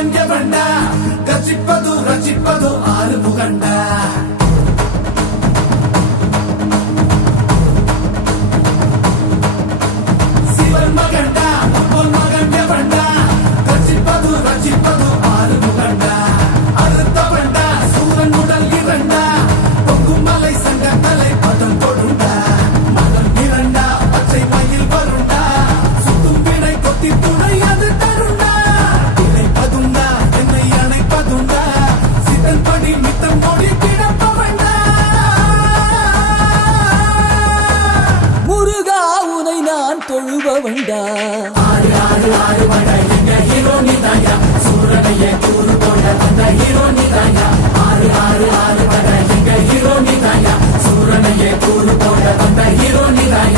மகன் எவன்டா கர்ஜிப்பது ரச்சிப்பது ஆறு முகண்டா சிவன் மகன்டா அப்பன் மகன் எவன்டா கர்ஜிப்பது ரச்சிப்பது ஆறு முகண்டா அறுத்தவன்டா சூரன் உடல் இரண்டா பொங்கும் மலை சங்க தலை பதம் கொடுண்டா மகன் இரண்டா பச்சை மயில் வருண்டா சுத்தும் வினை கொத்தி துணை அது தருண்டா இணைப்பதுண்டா என்னை அணைப்பதுண்டா சித்தன் படி மித்தம் மொழி கிடப்பவண்டா முருகா உனை நான் தொழுபவண்டா ஆறு ஆறு ஆறு வட எங்க ஹீரோ நீதாயா சூரனையே கூறு போட வந்த ஹீரோ நீதாயா ஆறு ஆறு ஆறு வட எங்க ஹீரோ நீதாயா சூரனையே கூறு போட வந்த ஹீரோ நீதாயா